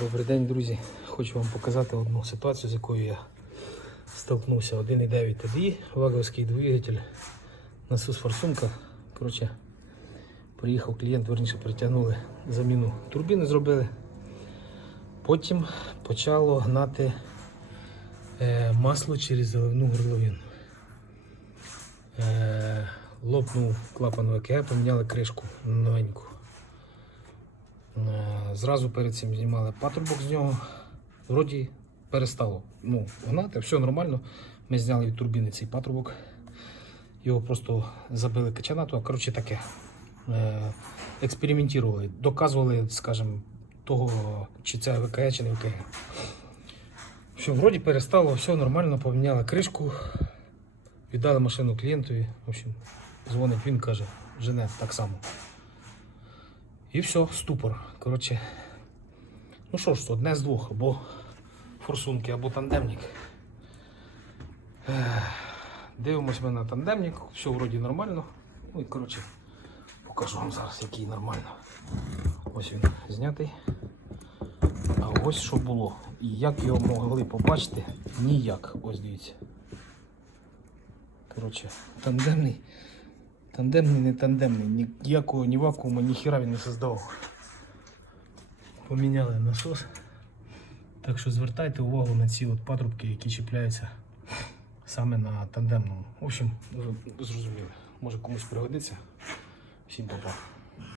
Добрий день, друзі. Хочу вам показати одну ситуацію, з якою я столкнувся. 1,9 тоді, ваговський двигатель, насос форсунка. Коротше, приїхав клієнт, верніше притягнули заміну турбіни зробили. Потім почало гнати е, масло через заливну горловину. Е, лопнув клапан ВК, поміняли кришку новеньку. Зразу перед цим знімали патрубок з нього. Вроді перестало ну, гнати, все нормально. Ми зняли від турбіни цей патрубок. Його просто забили качанату, коротше таке. Е, експериментували, доказували, скажімо, того, чи це ВКЕ, чи не ВКЕ. Все, вроді перестало, все нормально, поміняли кришку, віддали машину клієнтові. В общем, дзвонить він каже, жене так само. І все, ступор. Коротше, ну що ж, одне з двох, або форсунки, або тандемник. Дивимось ми на тандемник, все вроді нормально. Ну і коротше, покажу вам зараз, який нормально. Ось він знятий. А ось що було. І як його могли побачити, ніяк. Ось дивіться. Коротше, тандемний. Тандемний, не тандемний, ніякого ні вакууму, ні хіра він не создавав. Поміняли насос. Так що звертайте увагу на ці от патрубки, які чіпляються саме на тандемному. В общем, зрозуміло. зрозуміли. Може комусь пригодиться. Всім па-па.